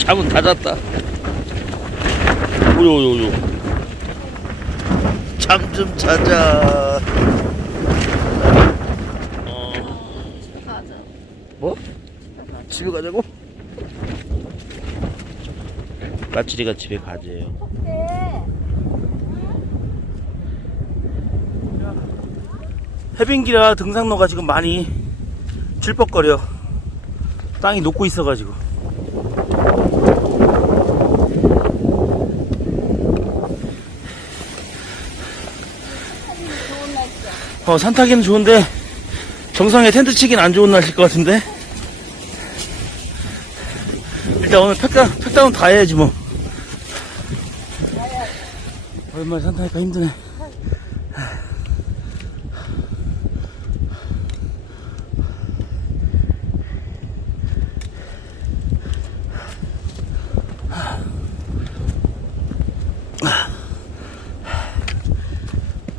잠은 다 잤다. 오요요요. 잠 좀 자자. 집에 가자. 뭐? 집에 가자고? 까칠이가 집에 가재요. 해변기라 등산로가 지금 많이 질퍽거려. 땅이 녹고 있어가지고. 산 타기는 좋은데 정상에 텐트 치기는 안 좋은 날일 것 같은데. 일단 오늘 팩다운 다 해야지 뭐. 오랜만에 산 타니까 힘드네.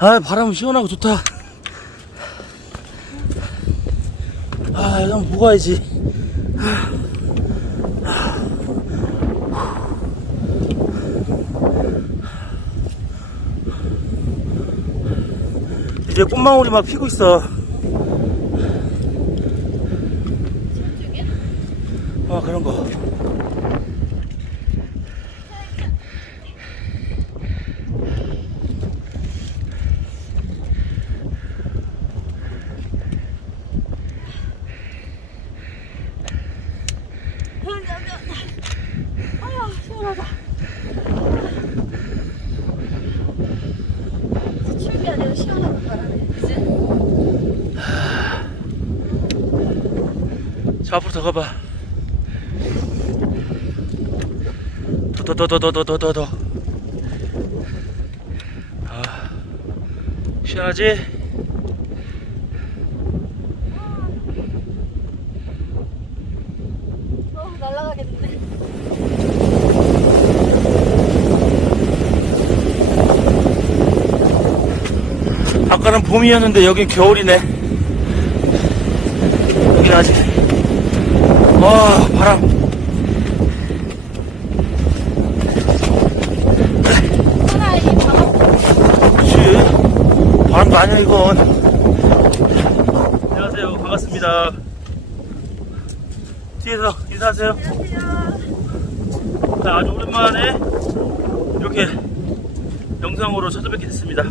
아, 바람은 시원하고 좋다. 아, 이거 한번 보고 가야지. 이제 꽃망울이 막 피고 있어. 그런 거. 시원하다. 추위가 아니라 시원하고 바람이 그치? 자, 앞으로 더 가봐. 더. 시원하지? 날아가겠는데? 아까는 봄이었는데 여긴 겨울이네. 여긴 아직. 와, 바람. 하나의 이 바람. 그치? 바람도 아니야 이건. 안녕하세요, 반갑습니다. 뒤에서 인사하세요. 자, 아주 오랜만에 이렇게 영상으로 찾아뵙게 됐습니다.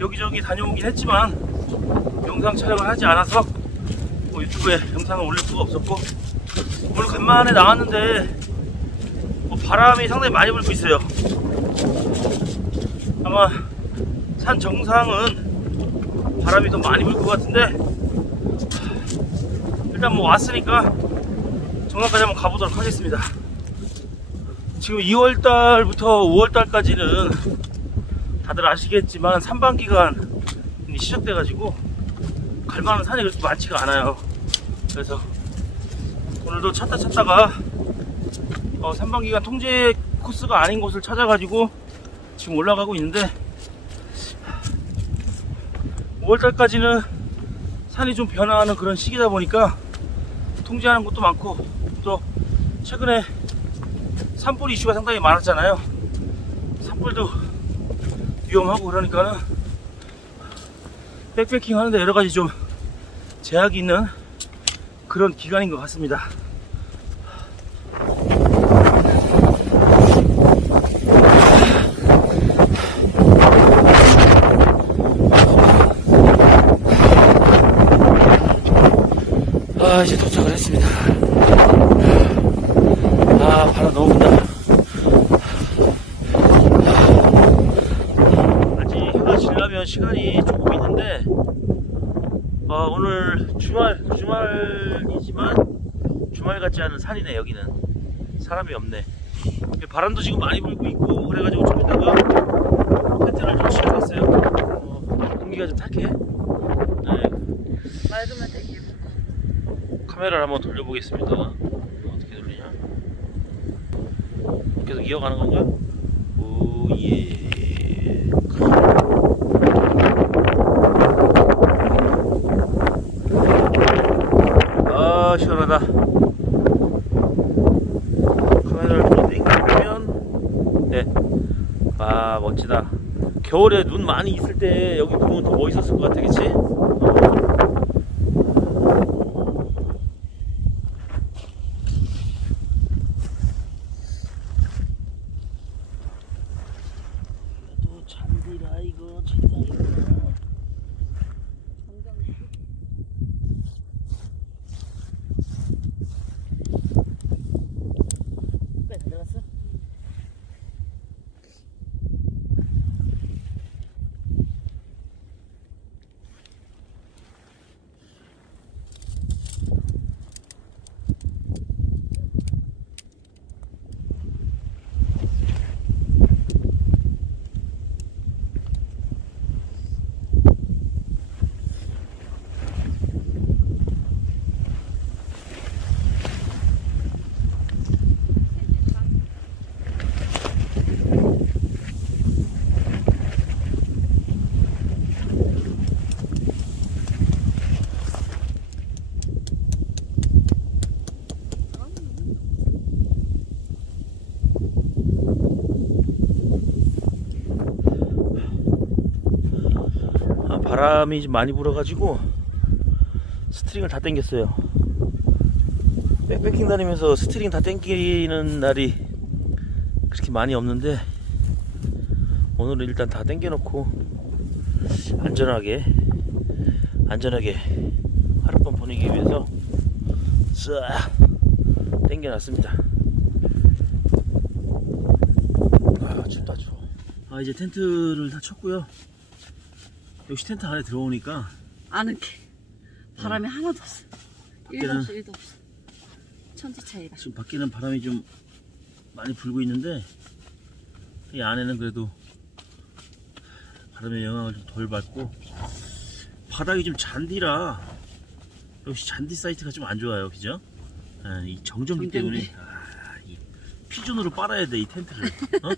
여기저기 다녀오긴 했지만 영상 촬영을 하지 않아서 뭐 유튜브에 영상을 올릴 수가 없었고, 오늘 간만에 나왔는데 뭐 바람이 상당히 많이 불고 있어요. 아마 산 정상은 바람이 더 많이 불 것 같은데, 일단 뭐 왔으니까 정상까지 한번 가보도록 하겠습니다. 지금 2월달부터 5월달까지는 다들 아시겠지만 산방기간이 시작돼가지고 갈만한 산이 그렇게 많지가 않아요. 그래서 오늘도 찾다가 산방기간 통제 코스가 아닌 곳을 찾아가지고 지금 올라가고 있는데, 5월달까지는 산이 좀 변화하는 그런 시기다 보니까 통제하는 곳도 많고, 또 최근에 산불 이슈가 상당히 많았잖아요. 산불도 위험하고 그러니까는 백패킹 하는데 여러가지 좀 제약이 있는 그런 기간인 것 같습니다. 이제 도착을 했습니다. 바람 너무 분다. 아직 해가 지려면 시간이 조금 있는데, 오늘 주말이지만 주말 같지 않은 산이네. 여기는 사람이 없네. 바람도 지금 많이 불고 있고 그래가지고 좀 이따가 텐트를 좀 치워놨어요. 공기가 좀 탁해. 맑으면 되게 카메라를 한번 돌려보겠습니다. 어떻게 돌리냐? 계속 이어가는 건가? 오예. 시원하다. 겨울에 눈 많이 있을 때 여기 보면 더 멋있었을 것 같아, 그치? 또 잔디라 이거 진짜 이거. 왜 들어갔어? 바람이 좀 많이 불어가지고 스트링을 다 당겼어요. 백패킹 다니면서 스트링 다 당기는 날이 그렇게 많이 없는데 오늘은 일단 다 당겨놓고 안전하게 하룻밤 보내기 위해서 싹 당겨놨습니다. 아 춥다 추워. 아 이제 텐트를 다 쳤고요. 역시 텐트 안에 들어오니까 아늑해. 바람이 하나도 없어. 1도 밖에는- 없어, 1도 없어. 천지 차이다. 지금 밖에는 바람이 좀 많이 불고 있는데 이 안에는 그래도 바람의 영향을 좀 덜 받고 바닥이 좀 잔디라 역시 잔디 사이트가 좀 안 좋아요, 그죠? 아, 이 정전기 때문에 이 피존으로 빨아야 돼 이 텐트를. 어?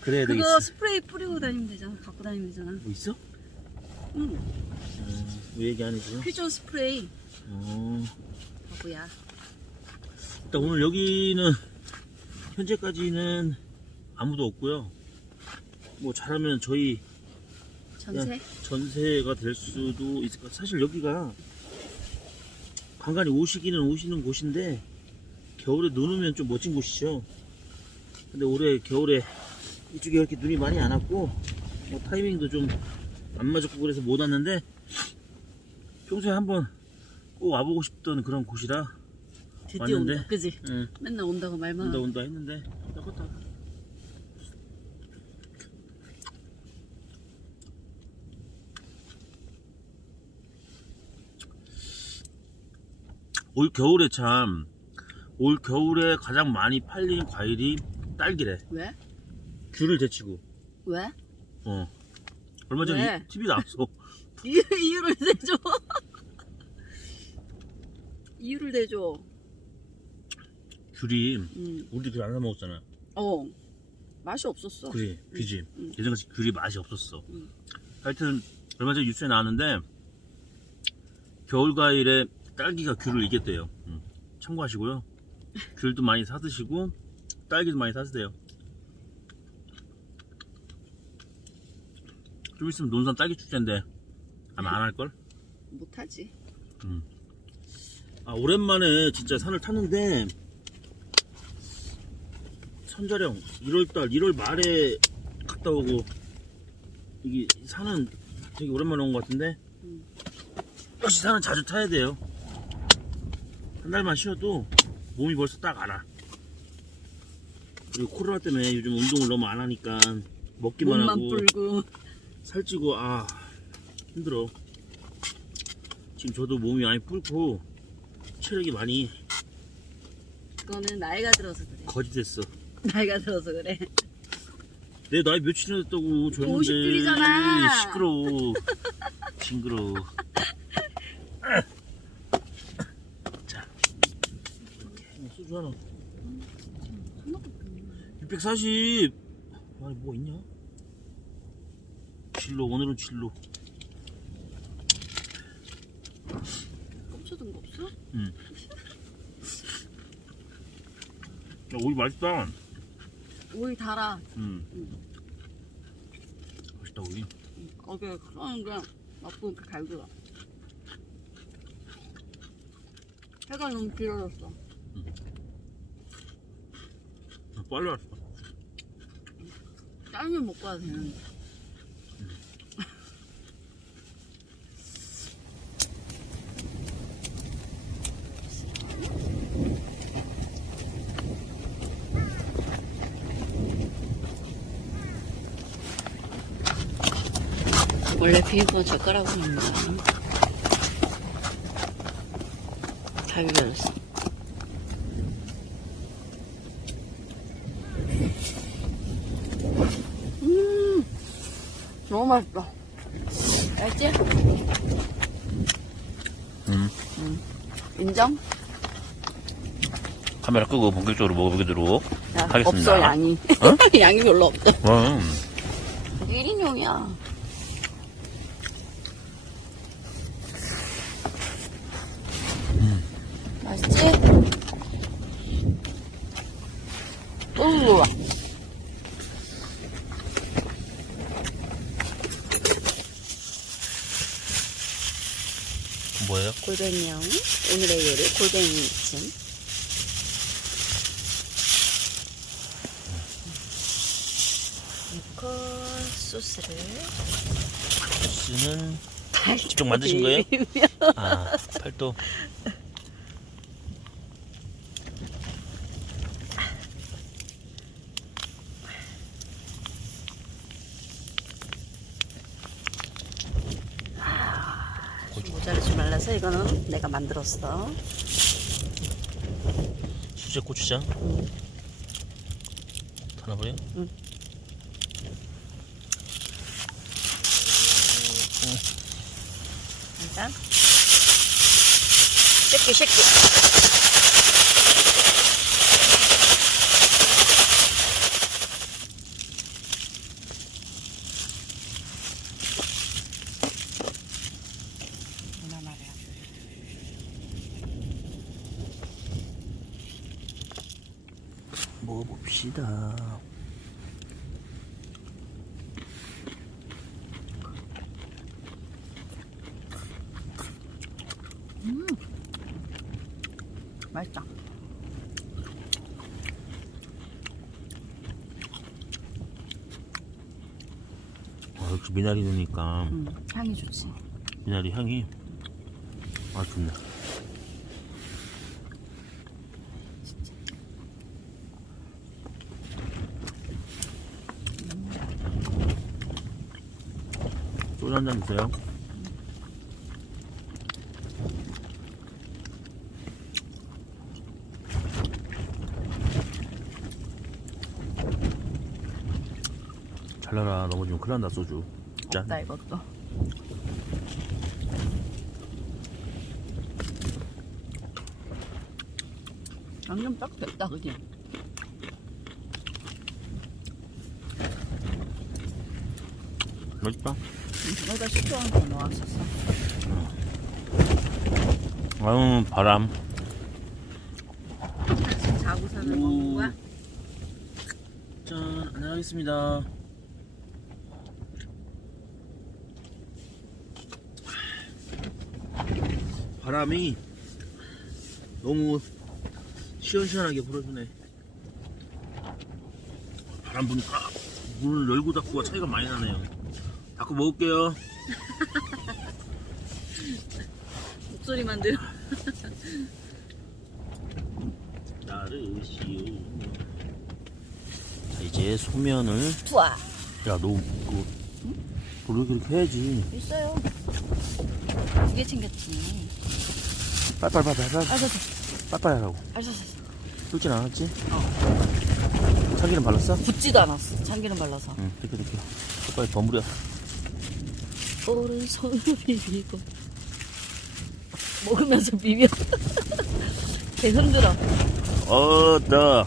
그래야 그거 되겠어. 스프레이 뿌리고 다니면 되잖아. 갖고 다니면 되잖아. 뭐 있어? 응. 왜 얘기 안 해줘? 퓨전 스프레이. 어. 바보야. 일단 오늘 여기는 현재까지는 아무도 없고요. 뭐 잘하면 저희 전세? 전세가 될 수도 있을 것 같아요. 사실 여기가 간간히 오시기는 오시는 곳인데 겨울에 눈 오면 좀 멋진 곳이죠. 근데 올해 겨울에 이쪽에 이렇게 눈이 많이 안 왔고 뭐 타이밍도 좀 안 맞았고 그래서 못 왔는데 평소에 한번 꼭 와보고 싶던 그런 곳이라 드디어 왔는데. 온다. 그지? 응, 맨날 온다고 말만 하고. 온다 했는데 떴다. 올 겨울에 가장 많이 팔린 과일이 딸기래. 왜? 귤을 제치고. 왜? 얼마 전에 왜? TV 나왔어. 이유를 대줘. 이유를 대줘. 귤이 응. 우리도 귤 안 사 먹었잖아. 맛이 없었어. 그래, 그지. 응. 예전같이 귤이 맛이 없었어. 응. 하여튼 얼마 전에 뉴스에 나왔는데 겨울 과일에 딸기가 귤을 이겼대요. 참고하시고요. 귤도 많이 사 드시고 딸기도 많이 사 드세요. 좀 있으면 논산 딸기 축제인데 아마 안 할걸? 못하지. 아 오랜만에 진짜 산을 탔는데 선자령 1월달 1월 말에 갔다 오고 이게 산은 되게 오랜만에 온 것 같은데 역시 산은 자주 타야 돼요. 한 달만 쉬어도 몸이 벌써 딱 알아. 그리고 코로나 때문에 요즘 운동을 너무 안 하니까 먹기만 몸만 하고 불고. 살찌고 힘들어. 지금 저도 몸이 많이 불고 체력이 많이 그거는 나이가 들어서 그래. 거짓됐어. 나이가 들어서 그래. 내 나이 며칠이나 됐다고 젊은데 50줄이잖아. 시끄러워. 징그러워. 자 이렇게 소주 하나 640. 아니 뭐가 있냐? 진로 오늘은 진로. 멈춰둔 거 없어? 야, 오이 맛있다. 오이 달아. 맛있다. 떡이. 거기에 써는 게 맛보니까 잘 들어. 해가 너무 길어졌어. 빨리 왔어. 짜면 먹고 와도 되는데. 원래 비빔밥 젓가락으로 합니다. 잘 비벼졌어. 너무 맛있다. 알지? 인정? 카메라 끄고 본격적으로 먹어보도록 야, 하겠습니다. 없어, 양이. 어? 양이 별로 없어. 1인용이야. 1인용이야. 맛있지? 우와. 뭐예요? 골뱅이형. 오늘의 요리 골뱅이 무침. 이거 소스를 소스는 직접 만드신 거예요? 아, 팔도. 모자르지 말라서 이거는 내가 만들었어. 수제 고추장. 하나 버려? 응. 일단 쉐끼 누나 말이야. 먹어봅시다. 맛있다. 역시 미나리 넣으니까 향이 좋지. 미나리 향이 좋네. 소주 한잔 드세요. 잘라라. 넘어지면 큰일 난다. 소주 짠. 없다 이것도. 양념 딱 됐다 그지? 맛있다. 여기다 식초는 더 넣었었어. 아유, 바람. 자구산을 먹는 거야? 짠, 안녕하겠습니다. 바람이 너무 시원시원하게 불어주네. 바람 부니까 문을 열고 닫고가 차이가 많이 나네요. 닫고 먹을게요. 목소리만 들어. 나르시오. 자, 이제 소면을. 투아. 야, 너 뭐 이렇게 해야지. 있어요. 두개 챙겼지. 빨빨 알았어. 하라고. 알았어. 뚫진 않았지? 참기름 발랐어? 붙지도 않았어. 참기름 발라서. 응, 이렇게 빨리 버무려. 오른손으로 비비고 먹으면서 비벼. 배 흔들어. 나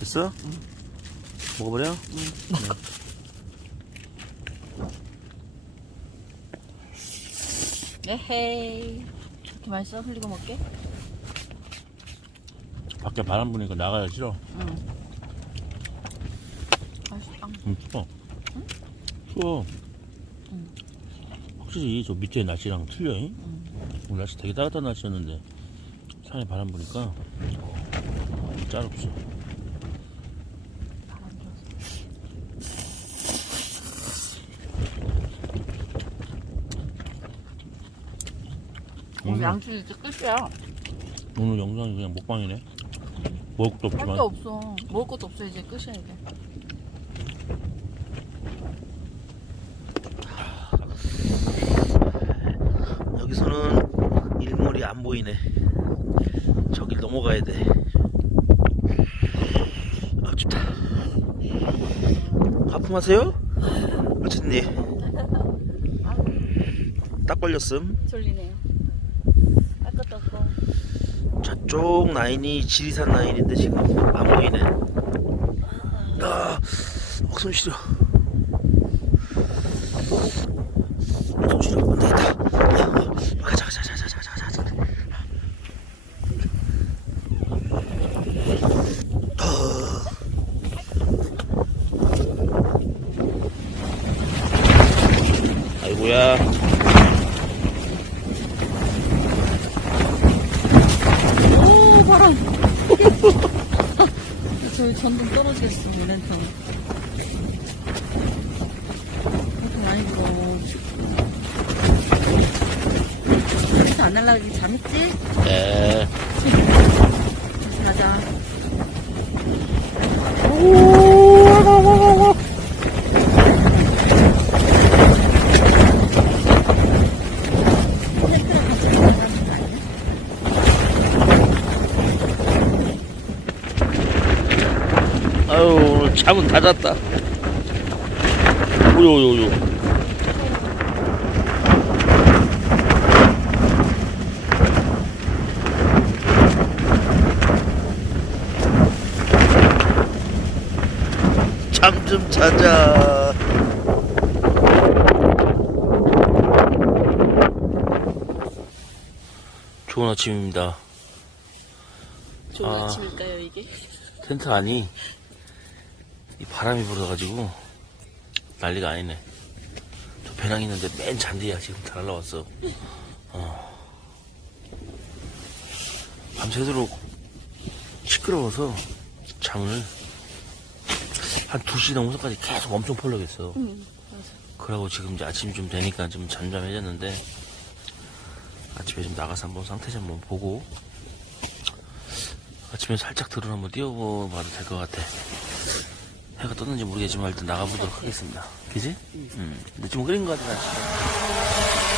됐어? 응. 먹어버려? 응. 에헤이. 이렇게 맛있어? 흘리고 먹게? 밖에 바람 부니까 나가야 싫어. 응. 추워. 추워. 확실히 저 밑에 날씨랑 틀려. 오늘 날씨 되게 따뜻한 날씨였는데 산에 바람 부니까 짤없어. 오늘 양치 이제 끝이야. 오늘 영상이 그냥 먹방이네. 먹을 것도 할 게 없지만. 없어. 먹을 것도 없어. 이제 끝이야 이제. 여기서는 일몰이 안 보이네. 저길 넘어가야 돼. 아 춥다. 하품하세요? 어쨌든 예. 딱 걸렸음. 졸리네요. 할 것도 없고. 저쪽 라인이 지리산 라인인데 지금 안 보이네. 아, 손 시려. 손 시려. 안 되겠다. 가자. 아이고야. 오 바람. 저희 전등 떨어지겠어. 랜턴. 이렇게 많이 불어. 랜턴 안 날라가기 잠있지? 네. 다시 가자. 텐트를 같이 나가는 거 아니야? 아유 오늘 잠은 다 잤다. 오요. 잠 좀 자자. 좋은 아침입니다. 좋은 아. 아침일까요 이게? 텐트 안이 이 바람이 불어가지고 난리가 아니네. 저 배낭 있는데 맨 잔디야 지금 다 날라왔어. 밤새도록 시끄러워서 잠을 한 2시 넘어서까지 계속 엄청 펄럭했어. 맞아. 그러고 지금 이제 아침이 좀 되니까 좀 잠잠해졌는데 아침에 좀 나가서 한번 상태 좀 한번 보고 아침에 살짝 들어 한번 뛰어봐도 될 것 같아. 해가 떴는지 모르겠지만 일단 나가보도록 하겠습니다. 그지? 근데 좀 흐린 것 같아 날씨가.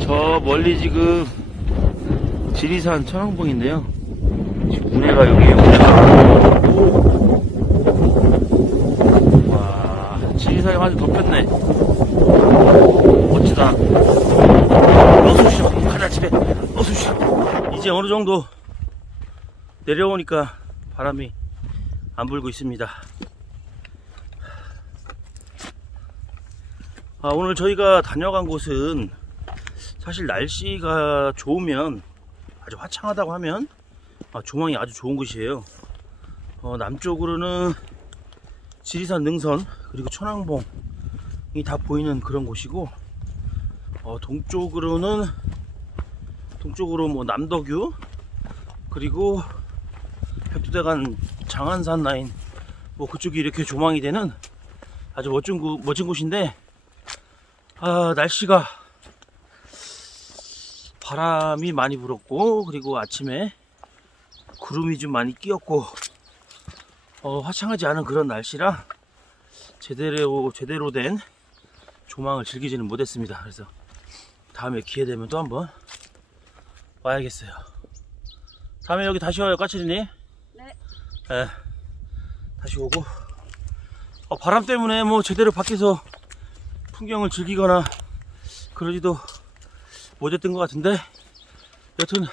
저 멀리 지금 지리산 천왕봉인데요. 지금 운해가 여기 와 지리산이 완전 덮였네. 멋지다. 어서오시오. 가자 집에. 어서오시오. 이제 어느 정도 내려오니까 바람이 안 불고 있습니다. 오늘 저희가 다녀간 곳은 사실 날씨가 좋으면 아주 화창하다고 하면 조망이 아주 좋은 곳이에요. 남쪽으로는 지리산 능선 그리고 천왕봉이 다 보이는 그런 곳이고 동쪽으로는 동쪽으로 뭐 남덕유 그리고 백두대간 장안산 라인 뭐 그쪽이 이렇게 조망이 되는 아주 멋진 곳인데, 날씨가 바람이 많이 불었고, 그리고 아침에 구름이 좀 많이 끼었고, 화창하지 않은 그런 날씨라 제대로 된 조망을 즐기지는 못했습니다. 그래서 다음에 기회 되면 또 한번 와야겠어요. 다음에 여기 다시 와요, 까칠이니? 네. 네, 다시 오고. 바람 때문에 뭐 제대로 밖에서 풍경을 즐기거나 그러지도 못했던 것 같은데, 여튼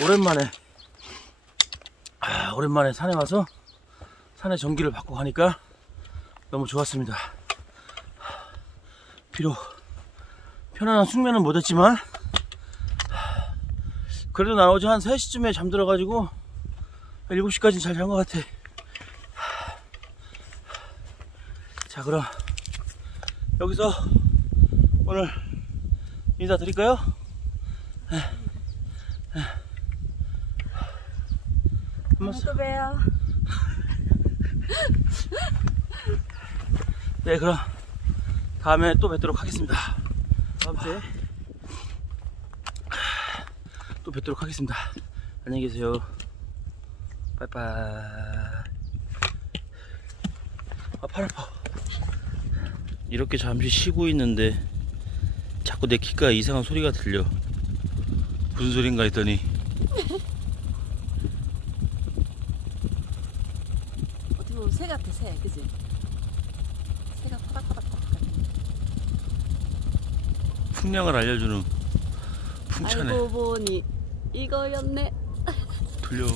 오랜만에 산에 와서 산의 전기를 받고 가니까 너무 좋았습니다. 비록 편안한 숙면은 못했지만 그래도 난 어제 한 3시쯤에 잠들어가지고 7시까지는 잘 잔 것 같아. 자, 그럼 여기서 오늘 인사드릴까요? 또 봬요. 네, 그럼 다음에 또 뵙도록 하겠습니다. 다음 주에 또 뵙도록 하겠습니다. 안녕히 계세요. 빠이빠이. 팔 아파. 이렇게 잠시 쉬고 있는데 자꾸 내 귓가에 이상한 소리가 들려. 무슨 소린가 했더니 어떻게 보면 새 같아, 새. 그지? 새가 파닥파닥파닥. 풍량을 알려주는 풍차네. 알고 보니 이거였네. 들려.